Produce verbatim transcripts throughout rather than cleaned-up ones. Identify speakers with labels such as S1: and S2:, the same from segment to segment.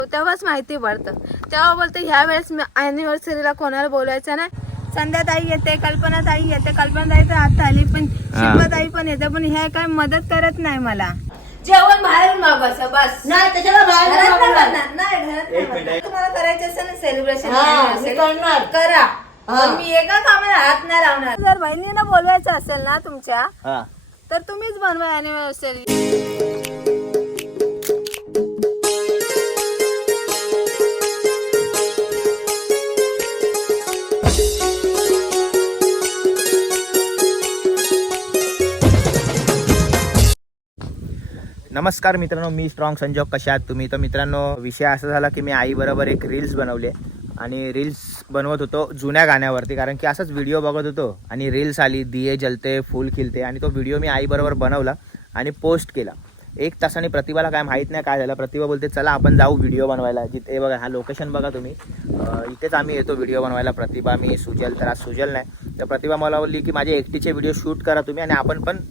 S1: तेव्हाच माहिती पडतं. तेव्हा बोलते ह्या वेळेस अॅनिव्हर्सरीला कोणाला बोलायचं नाही. संध्याताई येते, कल्पनाताई येते, कल्पनाताई तर आता आली, पण शिल्पाताई पण येते, पण ह्या काय मदत करत नाही मला. जेवण बाहेरून मागवायचं बस.
S2: नाही त्याच्याला बाहेर
S1: घरात
S2: नाही
S1: नाही
S2: करणार.
S1: करणार. नाही, घरात नाही
S3: एक मिनिट.
S1: करणार. तुम्हाला करायचं असेल ना सेलिब्रेशन
S2: हा, मी करणार.
S1: करा,
S2: हा.
S1: पण मी एका कामाला हात नाही लावणार. जर बहिणीनं बोलवायचं असेल ना तुमच्या,
S3: हा
S1: तर तुम्हीच बनवा अॅनिव्हर्सरी.
S3: नमस्कार मित्रांनो, मी स्ट्रॉंग संजोग. कशा आहात तुम्ही? तर मित्रांनो, विषय असा झाला की मी आईबरोबर एक रील्स बनवले आणि रील्स बनवत होतो जुन्या गाण्यावरती, कारण की असाच व्हिडिओ बघत होतो आणि रील्स आली, दिये जलते फूल खिलते, आणि तो व्हिडिओ मी आईबरोबर बनवला आणि पोस्ट केला. एक तासाने प्रतिभाला काय माहीत नाही काय झालं, प्रतिभा बोलते चला आपण जाऊ व्हिडिओ बनवायला. जिथे बघा हा लोकेशन बघा तुम्ही, इथेच आम्ही येतो व्हिडिओ बनवायला. प्रतिभा, मी, सुजल. तर आज सुजल नाही, तर प्रतिभा मला बोलली की माझे एकटीचे व्हिडिओ शूट करा तुम्ही आणि आपण पण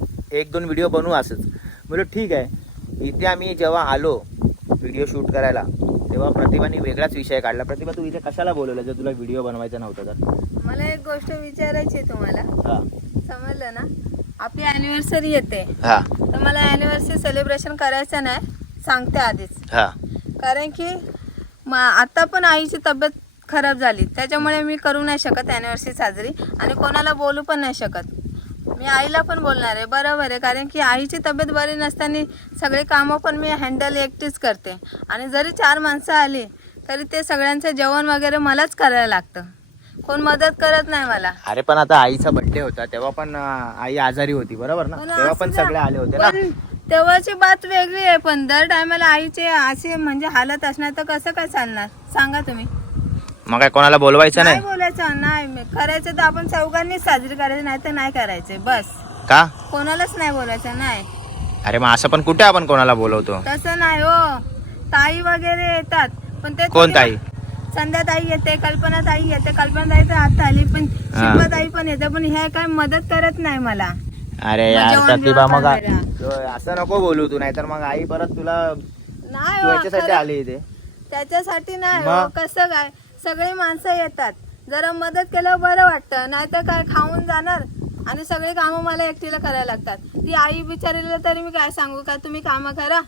S3: एक दोन व्हिडिओ बनवू असंच. बोललो ठीक आहे. इथे आम्ही जेव्हा आलो व्हिडिओ शूट करायला, तेव्हा प्रतिभाने वेगळाच विषय काढला. प्रतिभा, तू इथे कशाला बोलवलं जर तुला व्हिडिओ बनवायचा नव्हता तर?
S1: मला एक गोष्ट विचारायची आहे तुम्हाला.
S3: हा
S1: समजलं ना? आपली अॅनिव्हर्सरी येते,
S3: हा
S1: तर मला अॅनिव्हर्सरी सेलिब्रेशन करायचं नाही, सांगते आधीच.
S3: हा
S1: कारण की म आता पण आईची तब्येत खराब झाली, त्याच्यामुळे मी करू नाही शकत अॅनिव्हर्सरी साजरी, आणि कोणाला बोलू पण नाही शकत. मी आईला पण बोलणार आहे, बरोबर आहे, कारण की आईची तब्येत बरी नसताना सगळे कामं पण मी हँडल एकटीच करते, आणि जरी चार माणसं आली तरी ते सगळ्यांचं जेवण वगैरे मलाच करायला लागतं, कोण मदत करत नाही मला.
S3: अरे पण आता आईचा बर्थडे होता तेव्हा पण अं, आई आजारी होती, बरोबर ना?
S1: पण
S3: तेव्हा पण
S1: असं
S3: सगळे आले होते ना.
S1: पण तेव्हाची बात वेगळी आहे, पण दर टायमाला आईचे असे म्हणजे हालत असणार तर कसं काय चालणार सांगा तुम्ही?
S3: मग काय कोणाला बोलवायचं
S1: नाही
S3: नाही
S1: बोलायचं नाही, मी करायचं तर आपण चौघांनीच साजरी करायची, नाही तर नाही करायचे बस.
S3: का?
S1: कोणालाच नाही बोलायचं नाही.
S3: अरे मग असं पण कुठे आपण कोणाला बोलवतो?
S1: तसं नाही हो, ताई वगैरे येतात, पण ते
S3: कोण ताई?
S1: संध्याताई येते, कल्पनाताई येते, कल्पनाताई तर आता आली, पण शिल्पाताई पण येते, पण ह्या काय मदत करत नाही मला.
S3: अरे
S1: मग
S3: यार
S1: जेवण
S3: प्रतिभा,
S1: बिवण
S3: मग
S1: करायला.
S3: तो असं नको बोलू तू, नाहीतर मग आई परत तुला
S1: नाही
S3: तू
S1: हो,
S3: याच्यासाठी
S1: खरं-
S3: आली इथे.
S1: त्याच्यासाठी नाही हो,
S3: मग?
S1: कसं काय, सगळी माणसं येतात, जरा मदत केल्यावर बरं वाटतं, नाहीतर काय खाऊन जाणार आणि सगळे कामं मला एकटीला करायला लागतात. ती आई बिचारीला तरी मी काय सांगू का तुम्ही कामं करा?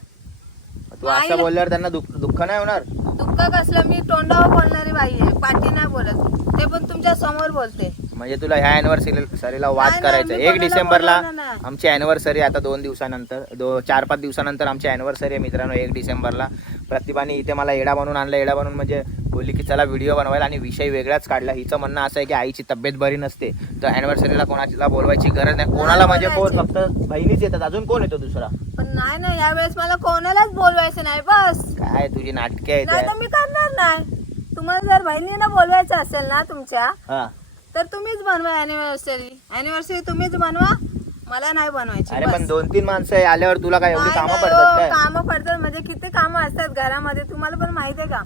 S3: तू असं बोलल्यावर त्यांना दुःख दुःख नाही होणार?
S1: दुःख कसलं, मी तोंडावर बोलणारी बाई आहे, पाठी नाही बोलत, ते पण तुमच्या समोर बोलते.
S3: म्हणजे तुला ह्या अॅनिव्हर्सरीला वाद
S1: नाही,
S3: करायचा?
S1: नाही, मी
S3: एक
S1: कोणाला
S3: डिसेंबरला
S1: बोलवणार नाही.
S3: आमची अॅनिव्हर्सरी, आता दोन दिवसानंतर दो चार पाच दिवसानंतर आमची अॅनिव्हर्सरी आहे मित्रांनो. एक डिसेंबरला प्रतिभाने इथे मला येडा बनवून आणला. येडा बनवून म्हणजे बोलली की चला व्हिडिओ बनवायला, आणि विषय वेगळाच काढला. हिचं म्हणणं असं आहे की आईची तब्येत बरी नसते तर अॅनिव्हर्सरीला कोणाला बोलवायची गरज नाही. कोणाला म्हणजे कोण, फक्त बहिणीच येतात, अजून कोण येतो दुसरा?
S1: पण नाही ना, यावेळेस मला कोणालाच बोलवायचं नाही बस.
S3: काय तुझी नाटके
S1: नाही तर
S3: आहेत?
S1: मी करणार नाही. तुम्हाला जर बहिणीनं बोलवायचं असेल ना तुमच्या,
S3: हा
S1: तर तुम्हीच बनवा अॅनिव्हर्सरी. अॅनिव्हर्सरी तुम्हीच बनवा, मला नाही बनवायची.
S3: अरे
S1: बस.
S3: पण दोन तीन माणसं आल्यावर तुला काय एवढी
S1: नाही,
S3: कामं
S1: नाही
S3: पडतात
S1: हो,
S3: काय?
S1: कामं पडतात म्हणजे किती कामं असतात घरामध्ये, तुम्हाला पण माहिती आहे का?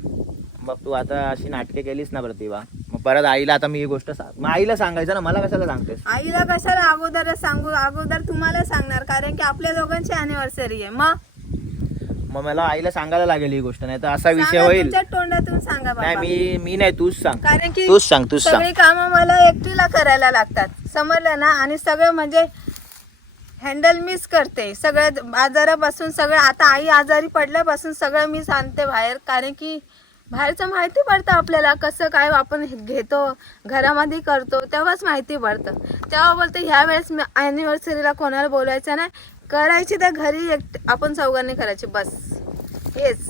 S3: मग तू आता अशी नाटके केलीस ना प्रतिभा, मग परत आईला आता मी ही गोष्ट सांग, मग आईला सांगायचं ना, मला कशाला सांगतेस?
S1: आईला कशाला अगोदरच सांगू, अगोदर तुम्हाला सांगणार, कारण की आपल्या दोघांची अॅनिव्हर्सरी आहे. मग
S3: मग मला आईला सांगायला लागेल ही गोष्ट, नाही तर असा विषय
S1: सांगा,
S3: होईल.
S1: तुमच्या तोंडातून सांगा
S3: नाही
S1: बाबा.
S3: मी मी नाही, तूच सांग.
S1: कारण की
S3: तूच सांग तूच सांग
S1: सगळी कामं मला एकटीला करायला लागतात, समजलं ना? आणि सगळं म्हणजे हँडल मीच करते, सगळं आजारापासून सगळं. आता आई आजारी पडल्यापासून सगळं मीच आणते बाहेर, कारण की बाहेरचं माहिती पडतं आपल्याला, कसं काय आपण घेतो घरामध्ये करतो, तेव्हाच माहिती पडतं. तेव्हा बोलते ह्या वेळेस मी अॅनिव्हर्सरीला कोणाला बोलायचं नाही, करायची तर घरी एक आपण चौघांनी करायची बस. हेच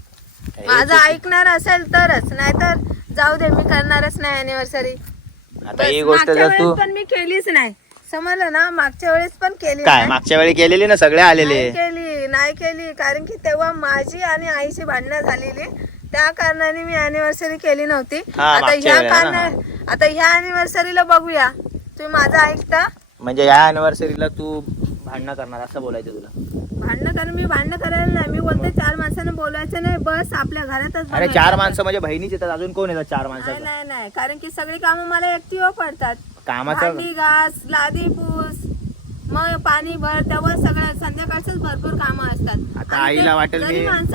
S1: माझं ऐकणार असेल तरच, नाहीतर जाऊ दे, मी करणारच नाही अॅनिव्हर्सरी.
S3: आता ही गोष्ट
S1: मागच्या
S3: जर तू
S1: वेळेस पण मी केलीच नाही, समजलं ना? मागच्या वेळेस पण केली
S3: काय
S1: नाही.
S3: मागच्या वेळी केलेली ना, सगळे आलेले.
S1: नाही केली, नाही केली, कारण की तेव्हा माझी आणि आईची भांडणं झालेली, त्या कारणाने मी अॅनिव्हर्सरी केली नव्हती.
S3: हा,
S1: आता
S3: मागच्या
S1: ह्या
S3: वेळेला
S1: कारण आता ह्या अॅनिव्हर्सरीला बघूया, तुम्ही माझं ऐकता?
S3: म्हणजे या अॅनिव्हर्सरीला तू भांडणं करणार असं बोलायचं तुला?
S1: भांडणं कारण मी भांडणं करायला नाही, मी बोलते चार माणसांना बोलायचं नाही, बस आपल्या घरातच
S3: अरे
S1: बनवायचं.
S3: चार माणसं म्हणजे बहिणीच येतात, अजून कोण येतात चार
S1: नाही
S3: माणसं?
S1: नाही नाही, कारण की सगळी कामं मला एकटीवर पडतात.
S3: कामाचं
S1: भांडी घास, लादी पूस, मग पाणी भर, तेव्हा सगळं संध्याकाळच भरपूर कामं असतात.
S3: आता
S1: आणि ते
S3: आईला वाटेल
S1: जरी
S3: मी-
S1: माणसं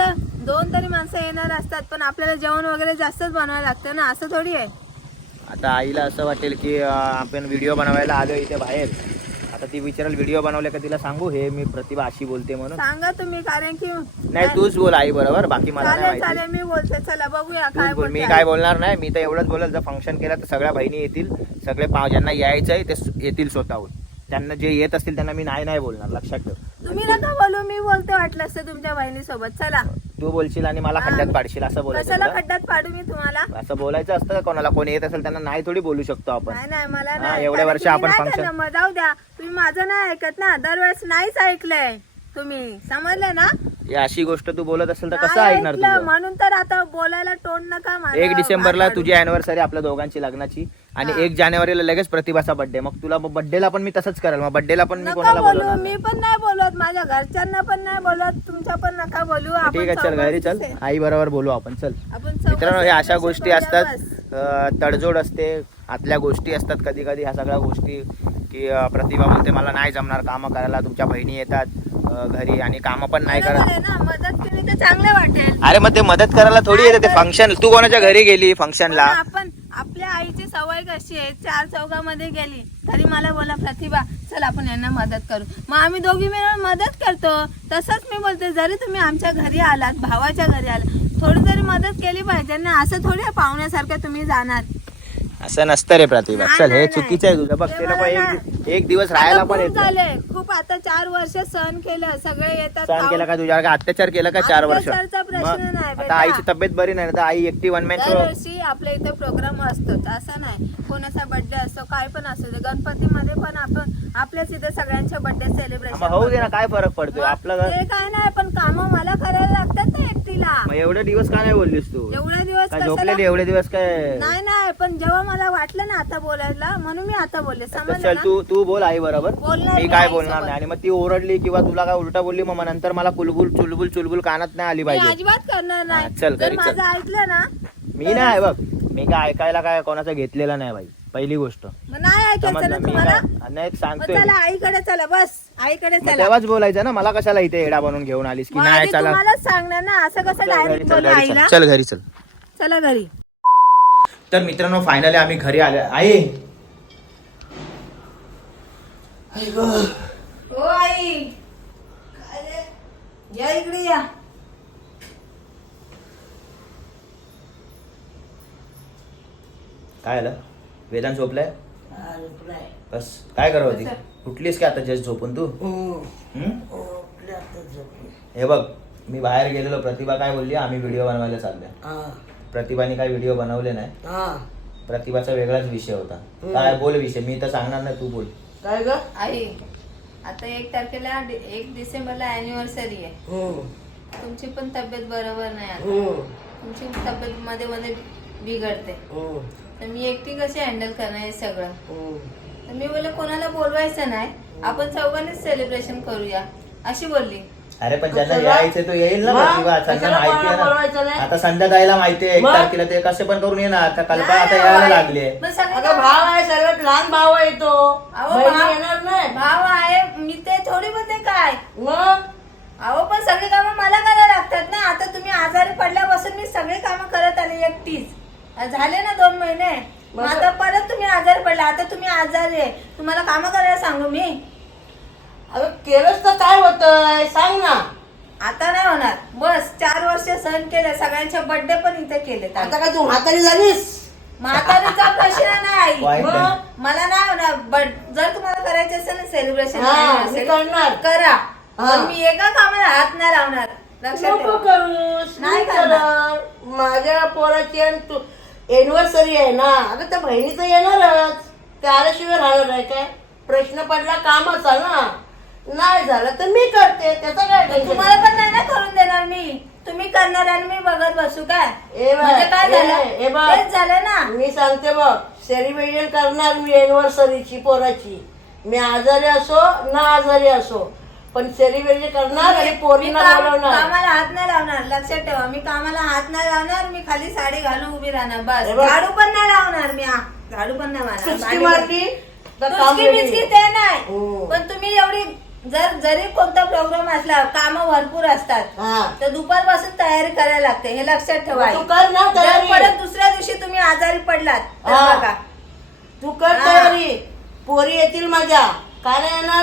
S1: दोन तरी माणसं येणार असतात, पण आपल्याला जेवण वगैरे जास्तच बनवायला लागतं ना, असं थोडी आहे.
S3: आता आईला असं वाटेल की अं, आपण व्हिडिओ बनवायला आलो इथे बाहेर, आता ती विचारेल व्हिडिओ बनवले का तिला सांगू हे मी प्रतिभा अशी बोलते म्हणून.
S1: सांगा तुम्ही, कारण की
S3: नाही तूच बोल आई बरोबर, बाकी मला नाही
S1: चालेल
S3: माहिती.
S1: चालेल मी बोलते. चला बघूया
S3: तूच
S1: काय
S3: बोल, मी
S1: बोलते.
S3: काय बोलणार नाही. मी तर एवढंच बोलेल, जर फंक्शन केलं तर सगळ्या बहिणी येतील, सगळे पाव ज्यांना यायचं आहे ते स- येतील स्वतःहून. त्यांना जे येत असतील त्यांना मी नाही नाही बोलणार, लक्षात ठेव.
S1: तुम्ही नका बोलू, मी बोलते वाटलं असतं तुमच्या बहिणीसोबत. चला,
S3: तू बोलशील आणि मला खड्ड्यात पाडशील असं बोलायचं
S1: कशाला
S3: तुला?
S1: खड्ड्यात पाडू मी तुम्हाला?
S3: असं बोलायचं असतं का कोणाला? कोणी येत असेल त्यांना नाही थोडी बोलू शकतो आपण.
S1: नाही नाही मला
S3: हा,
S1: नाही.
S3: एवढ्या
S1: कारण
S3: वर्ष
S1: तुम्ही
S3: आपण
S1: नाही
S3: function-
S1: केलं, मग जाऊ द्या. तुम्ही माझं नाही ऐकत ना, दरवेळेस नाहीच ऐकलंय तुम्ही, समजलं ना?
S3: ही अशी गोष्ट तू बोलत असेल तर कसं
S1: नाही
S3: ऐकणार
S1: ऐकलं,
S3: तुझं?
S1: म्हणून तर आता बोलायला तोंड नका मला.
S3: एक डिसेंबरला
S1: भाग
S3: तुझी अॅनिव्हर्सरी आपल्या दोघांची लग्नाची, आणि
S1: हा.
S3: एक जानेवारीला लगेच प्रतिभाचा बर्थडे. मग तुला बर्थडेला पण मी तसंच करेल. मग बर्थडेला पण मी
S1: नका
S3: कोणाला
S1: बोलू,
S3: बोलवणार
S1: मी
S3: नाही.
S1: पण नाही बोलत, माझ्या घरच्यांना पण नाही बोलत, तुमच्या पण नका बोलू. आपण
S3: ठीक आहे, चल घरी चल,
S1: चौघांचीच आहे.
S3: आई बरोबर बोलू आपण, चल.
S1: आपण
S3: मित्रांनो, हे अशा
S1: चौघांचीच
S3: गोष्टी
S1: करूया
S3: असतात,
S1: बस.
S3: अं, तडजोड असते, आतल्या गोष्टी असतात कधी कधी ह्या सगळ्या गोष्टी की अं, प्रतिभा बोलते मला नाही जमणार कामं करायला, तुमच्या बहिणी येतात अं, घरी आणि कामं पण नाही
S1: बरोबर
S3: करत.
S1: आहे ना, मदत केली तर चांगलं वाटेल.
S3: अरे मग ते मदत करायला थोडी येते ते फंक्शन. तू कोणाच्या घरी गेली फंक्शनला?
S1: पण आपण आपल्या आईची सवय कशी आहे, चार चौघामध्ये गेली तरी मला बोला प्रतिभा चल आपण यांना मदत करू, मग आम्ही दोघी मिळून मदत करतो. तसंच मी बोलते, जरी तुम्ही आमच्या घरी आलात, भावाच्या घरी आलात, थोडी तरी मदत केली पाहिजे ना. असं थोडी आहे पाहुण्यासारखं तुम्ही जाणार.
S3: असं नसतं रे प्रतिभा.
S1: नाही,
S3: चल हे
S1: नाही,
S3: चुकीचं आहे तुझं. बघ
S1: ते
S3: ते लोक
S1: मला
S3: एक
S1: नाही.
S3: एक दिवस
S1: आता
S3: राहायला पण
S1: खूप
S3: येत नाही.
S1: झाले, खूप आता चार वर्ष सहन केलं, सगळे येतात.
S3: सहन केला का तुझ्यावर का अत्याचार केला का चार वर्ष?
S1: अत्याचारचा प्रश्न
S3: मग
S1: नाही
S3: आता
S1: बेटा.
S3: आईची तब्येत बरी नाही तर आई एकटी वन मॅन शो.
S1: दरवर्षी आपल्या इथे प्रोग्राम असतोच, असं नाही. कोणाचा बर्थडे असतो, काय पण असतो, ते गणपतीमध्ये पण आपण आपल्याच इथे सगळ्यांचे बर्थडे सेलिब्रेशन.
S3: होऊ दे ना, काय फरक पडतोय आपलं घर.
S1: ते काय नाही, पण काम मला करायला लागतात ना एकटीला.
S3: मग एवढे दिवस का नाही बोललीस तू?
S1: एवढे दिवस
S3: काय
S1: कशाला?
S3: झोपलेली एवढे दिवस काय?
S1: नाही नाही, पण जेव्हा मला वाटलं ना आता बोलायला, म्हणून मी आता बोलले,
S3: तर
S1: समजलं
S3: चल
S1: ना?
S3: तू तू बोल आई बरोबर,
S1: बोलणार
S3: मी
S1: मी
S3: काय
S1: आईसोबत.
S3: बोलणार नाही. आणि मग ती ओरडली किंवा तुला काय उलटा बोलली मग नंतर मला कुलबुल चुलबुल चुलबुल कानात नाही आली
S1: मी
S3: पाहिजे.
S1: अजिबात करणार
S3: हा,
S1: नाही.
S3: चल
S1: जर
S3: घरी चल.
S1: माझं ऐकलं ना,
S3: मी नाही बघ, मी काय ऐकायला काय कोणाचं घेतलेलं नाही बाई, पहिली गोष्ट.
S1: मग नाही ऐकायचं ना
S3: समजलं मी
S1: तुम्हाला.
S3: काय नाही
S1: मग
S3: सांगतोय.
S1: चला आईकडे चला, बस आईकडे
S3: मग
S1: चला.
S3: तेव्हाच बोलायचं ना, मला कशाला इथे एडा बनवून घेऊन आलीस की
S1: मग
S3: नाही
S1: आधी
S3: चला.
S1: तुम्हालाच सांगणार ना, असं कसं
S3: चल घरी
S1: डायरेक्ट
S3: चल,
S1: बोलू
S3: घरी चल.
S1: आईला.
S3: चल घरी चल.
S1: चला घरी.
S3: तर मित्रांनो फायनली आम्ही घरी आले. आई
S1: हो आई, काय रे? या इकडे या.
S3: काय आलं? वेदांत झोपलाय बस. काय करत होती? उठलीस की आता जस्ट झोपून तू? हम्म? हे बघ, मी बाहेर गेलेलो, प्रतिभा काय बोलली आम्ही व्हिडिओ बनवायला चाललोय. प्रतिभाने काय व्हिडिओ बनवले नाही. प्रतिभाचा वेगळाच विषय होता. काय बोल विषय, मी तर सांगणार नाही, तू बोल.
S2: काय ग?
S1: आई आता एक तारखेला डि- एक डिसेंबरला अॅनिव्हर्सरी आहे. तुमची पण तब्येत बरोबर नाही आता. तुमची तब्येत मध्ये मध्ये बिघडते, तर मी एकटी कशी हँडल करणार हे सगळं. तर मी बोलले कोणाला बोलवायचं नाही, आपण चौघांनीच सेलिब्रेशन करूया अशी बोलली.
S3: अरे पण ज्यांना
S2: कशाला?
S3: यायचं तो येईल ना
S2: मग?
S3: प्रतिभा, त्यांना
S2: कशाला
S3: माहिती आहे
S2: कोणाला बोलवायचं
S3: ना.
S2: नाही?
S3: आता संध्याकाळीला माहिती आहे एक
S2: मग?
S3: तारखेला ते कसे पण करून येणार. आता कल्पना
S1: नाही,
S3: आता
S1: नाही,
S3: यायला
S1: आई.
S3: लागले.
S1: मग सगळे
S2: अगं भाव आहे, सर्वात लहान भाव आहे तो.
S1: अहो,
S2: बहिणी
S1: भाव-
S2: येणार नाही
S1: भाव आहे, मी ते थोडी बोलते काय.
S2: मग.
S1: अहो पण सगळी कामं मला करायला लागतात ना. आता तुम्ही आजारी पडल्यापासून मी सगळी कामं करत आले एकटीच. झाले ना दोन महिने, मग
S2: मग-
S1: आता परत तुम्ही आजारी पडला. आता तुम्ही आजारी आहे, तुम्हाला कामं करायला सांगू मी?
S2: अगं केलंच तर काय होतंय सांग ना.
S1: आता नाही होणार. बस चार वर्ष सहन केले, सगळ्यांचे बर्थडे पण इथे केले.
S2: आता काय तू म्हातारी झालीस?
S1: म्हातारीचा प्रश्न नाही.
S3: वाईट
S1: मग
S3: आहे.
S1: मला नाही होणार. बट जर तुम्हाला करायचे असेल ना सेलिब्रेशन
S2: हा, मी करणार.
S1: करा,
S2: हा.
S1: पण मी एका कामाला हात नाही लावणार, लक्षात
S2: नको
S1: ठेवा.
S2: करूस.
S1: नाही
S2: नाही करणार. माझ्या पोराची आणि तू एनिव्हर्सरी आहे ना, अगं त्या बहिणीचं येणारच, त्याशिवाय राहणार आहे काय? प्रश्न पडला कामाचा ना, नाही झालं तर मी करते, त्याचा काय टेन्शन?
S1: तुम्हाला पण नाही ना करून देणार मी. तुम्ही करणार आणि मी बघत बसू काय?
S2: ए बघ,
S1: म्हणजे काय
S2: ए-
S1: झालं?
S2: ए बघ.
S1: तेच झालं ना.
S2: मी सांगते बघ, सेलिब्रेशन करणार मी एनिव्हर्सरीची पोराची. मी आजारी असो ना आजारी असो, पण सेलिब्रेशन करणार आणि
S1: मी
S2: पोरींना
S1: काम-
S2: बोलवणार.
S1: कामाला हात नाही लावणार, लक्षात ठेवा. मी कामाला हात नाही लावणार. मी खाली साडी घालून उभी राहणार, बस.
S2: हे बघ.
S1: झाडू पण नाही लावणार मी. आ, झाडू पण नाही
S2: चुचकी
S1: मारणार.
S2: मारली तर काम
S1: तुझकी बिचकी
S2: ready.
S1: ते नाही,
S2: हो.
S1: पण तुम्ही एवढी जर जरी कोणता प्रोग्राम असला कामं भरपूर असतात
S2: हा
S1: तर दुपारपासून तयारी करायला लागते हे लक्षात ठेवा आई.
S2: तू कर ना
S1: जर
S2: तयारी
S1: परत दुसऱ्या दिवशी तुम्ही आजारी पडलात तर
S2: हा.
S1: बघा
S2: तू कर
S1: हा.
S2: तयारी पोरी येतील माझ्या काय नाही येणार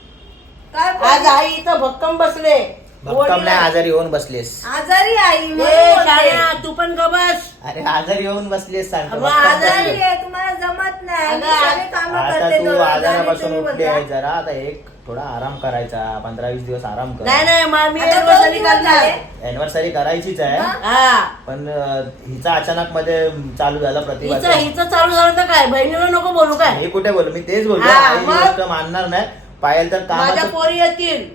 S1: काय
S2: आज
S1: बोलली?
S2: आई इथं भक्कम बसले
S3: भक्कम नाही आजारी येऊन बसलेस.
S1: आजारी आई म्हणून
S2: ए,
S1: बोलते.
S2: शाळा, तू पण गबस
S3: अरे आजारी येऊन बसलेस सांगतो.
S2: अगं,
S3: भक्कम
S1: आजारी
S3: बसलेस.
S1: आहे तुम्हाला जमत नाही मी
S2: अगं,
S1: सगळे कामं
S3: आता
S1: करते
S3: तू
S1: दररोज. आणि
S3: आजारापासून
S1: तुम्ही
S3: उठली
S1: बोलता,
S3: आहे जरा आता एक थोडा आराम करायचा पंधरा वीस दिवस आराम कर.
S2: नाही नाही मा- मी
S1: आता दोन
S2: anniversary
S1: दिवस
S2: करणार
S1: झाले.
S3: अॅनिव्हर्सरी करायचीच आहे
S1: हा?
S2: हा
S3: पण अं, हिचा अचानक मध्ये चालू झाला
S2: हिचं
S3: प्रतिभा.
S2: हिचं चालू झालं तर काय बहिणीला नको बोलू काय
S3: मी कुठे बोलू मी तेच बोलतो
S2: हा,
S3: आई ही
S2: मग?
S3: गोष्ट मानणार नाही पायल तर
S2: माझ्या
S3: कामाचं
S2: पोरी येतील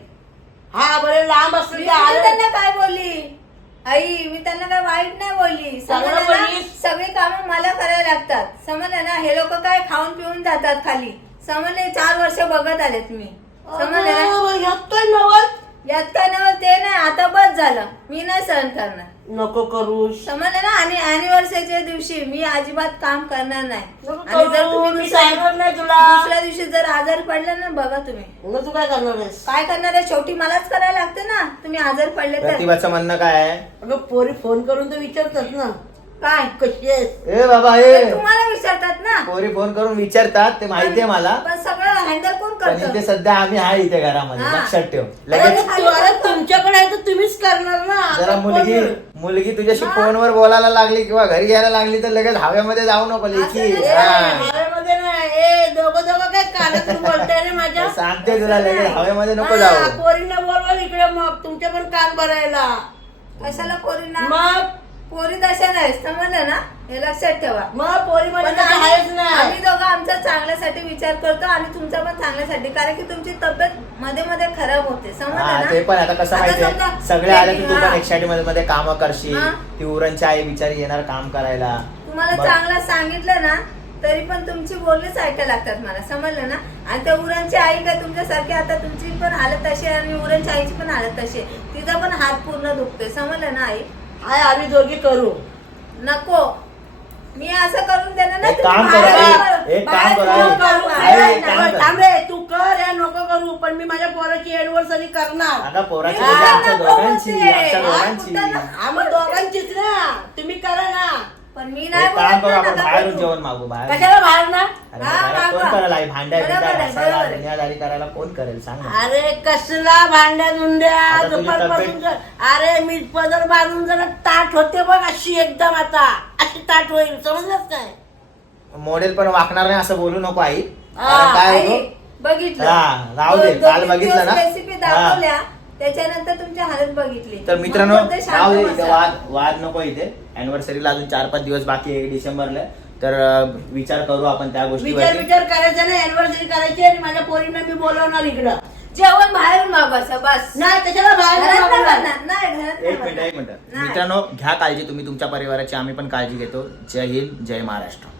S2: हा बरे लांब
S1: मी
S2: असले
S1: मी त्यांना काय बोलली आई मी त्यांना काय वाईट नाही बोलली
S2: चांगलं
S1: समजलं ना?
S2: बोललीस.
S1: सगळी कामं मला करायला लागतात समजलं ना हे लोक काय खाऊन पिऊन जातात खाली समजले चार वर्ष बघत आलेत मी समजलं ना
S2: येतोय नवल
S1: यात काय नव्हतं ते नाही आता बस झालं मी नाही सहन करणार
S2: नको करूस
S1: समजलं ना आणि अॅनिव्हर्सरीच्या दिवशी मी अजिबात काम करणार नाही
S2: नको
S1: आणि जर
S2: करू,
S1: तुम्ही
S2: मी
S1: दुसऱ्या
S2: सांगत नाही तुला
S1: दुसऱ्या दिवशी जर आजारी पडले ना बघा तुम्ही
S2: मग तू काय करणार आहेस
S1: काय करणार आहे शेवटी मलाच करायला लागते ना तुम्ही आजारी पडले तर
S3: प्रतिभाचं म्हणणं काय आहे
S2: अगं पोरी फोन करून तर विचारतात ना
S1: काय
S2: कशी आहेस
S3: ए बाबा
S1: ते
S3: ए
S1: तुम्हाला विचारतात ना
S3: पोरी फोन करून विचारतात ते माहितीये मला
S1: पण सगळं हँडल कोण
S3: पण इथे
S1: करतं
S3: सध्या आम्ही आहे इथे घरामध्ये
S1: हा.
S3: लक्षात ठेव
S2: अरे
S3: लगेच
S2: तू- अरे तुमच्याकडे आहे तर तुम्हीच करणार ना
S3: जरा
S2: आता
S3: मुलगी
S2: कोण?
S3: मुलगी तुझ्याशी फोनवर बोलायला लागली किंवा घरी यायला लागली तर लगेच हव्यामध्ये जाऊ नको लेखी
S1: असं
S2: ए,
S1: नाही.
S2: हवेमध्ये नाही ए दोघं दोघं काय कानातून बोलताय रे माझ्या
S3: सांगते तुला लगेच हव्यामध्ये नको
S2: हा,
S3: जाऊ
S2: पोरींना बोलवा इकडे मग तुमचे पण कान भरायला
S1: कशाला पोरींना
S2: मग
S1: पोरी तशा नाही समजलं ना हे लक्षात ठेवा
S2: मग पोरी
S1: पण
S2: म्हणजे
S1: आम्ही
S2: आहेच
S1: आम्ही
S2: नाही
S1: दोघं आमच्या चांगल्यासाठी विचार करतो आणि तुमचा पण चांगल्यासाठी कारण की तुमची तब्येत मध्ये मध्ये खराब होते समजलं
S3: हा
S1: ना
S3: ते पण आता कसं
S1: आता
S3: माहितीये
S1: समजा
S3: सगळे आले की तू
S1: हा.
S3: पण एक्साइटमेंट मध्ये काम करशील
S1: हा.
S3: ती उरणची आई बिचारी येणार काम करायला
S1: तुम्हाला
S3: मग-
S1: चांगलं सांगितलं ना तरी पण तुमची बोलणेच ऐकायला लागतात मला समजलं ना आणि त्या उरणची आई काय तुमच्यासारखी आता तुमची पण हालत तशी आहे आणि उरणच्या आईची पण हालत तशी आहे तिचा पण हात पूर्ण दुखतोय समजलं ना आई
S2: हाय आम्ही दोघी करू
S1: नको मी असं करून देणार ना
S3: एक
S1: तुम्ही
S3: काम
S1: बाहेर
S3: करा,
S1: जाऊ.
S3: एक- एक
S1: बाहेर
S3: काम करा,
S1: जाऊ,
S3: एक-
S1: बाहेर
S3: आई,
S1: जाऊ.
S3: एक काम कर.
S2: थांब रे तू कर या नको करू पण मी माझ्या पोराची एनिव्हर्सरी करणार
S3: आता पोराची
S1: हा,
S3: म्हणजे आमच्या
S1: नको
S3: दोघांची
S1: बोलते.
S3: आमच्या
S1: हा,
S3: दोघांची
S1: कुठं ना-
S2: आम्ही दोघांचीच ना तुम्ही करा ना
S1: पण मी
S3: एक
S1: नाही
S3: काम
S1: बोलत
S3: करू
S1: ना,
S3: आपण
S1: नका
S3: बाहेरून
S1: बोलू.
S3: जेवण मागू बाहेर
S2: कशाला बाहेर ना
S3: अरे
S1: हा,
S3: मग घरात कोण
S1: मागवा.
S3: करेल आई भांड्या
S1: बरोबर
S3: बिंड्या
S1: आहे,
S3: घासायला
S1: बरोबर आहे.
S3: दुनियादारी करायला कोण करेल सांग ना
S2: अरे कसला भांड्या धुंड्या
S3: आता तुझी
S2: दुपारपासून
S3: तब्येत-
S2: जर- अरे मी पदर बांधून जरा ताट होते बघ अशी एकदम आता अशी ताट होईल समजलंच काय
S3: मॉडेल पण वाकणार नाही असं बोलू नको आई
S2: हा,
S3: कारण काय
S1: आई,
S3: होतो
S1: बघितलं
S3: हा, राहू दे.
S1: दोन- दोन
S3: काल
S1: तीन
S3: बघितलं
S1: दिवस
S3: ना?
S1: रेसिपी दाखवल्या त्याच्यानंतर तुमची हालत बघितली
S3: तर
S1: मग
S3: मित्रांनो
S1: बोलते शांत
S3: राहू दे इथे
S1: बसा.
S3: वाद वाद नको इथे अॅनिव्हर्सरीला अजून चार पाच दिवस बाकी आहे डिसेंबरला तर अं, विचार करू आपण त्या
S2: विचार
S3: गोष्टीवरती
S2: विचार करायचा ना अॅनिव्हर्सरी करायची आणि माझ्या पोरींना मी बोलवणार इकडं
S1: जेवण बाहेरून मागवायचं बस
S2: नाही त्याच्याला बाहेर
S1: घरात
S2: नाही
S1: नाही
S2: मागवणार.
S1: बनणार. नाही घरात नाही
S3: एक मिनिट
S1: बनणार.
S3: एक मिनिट
S1: नाही.
S3: मित्रांनो घ्या काळजी तुम्ही तुमच्या परिवाराची आम्ही पण काळजी घेतो जय हिंद जय महाराष्ट्र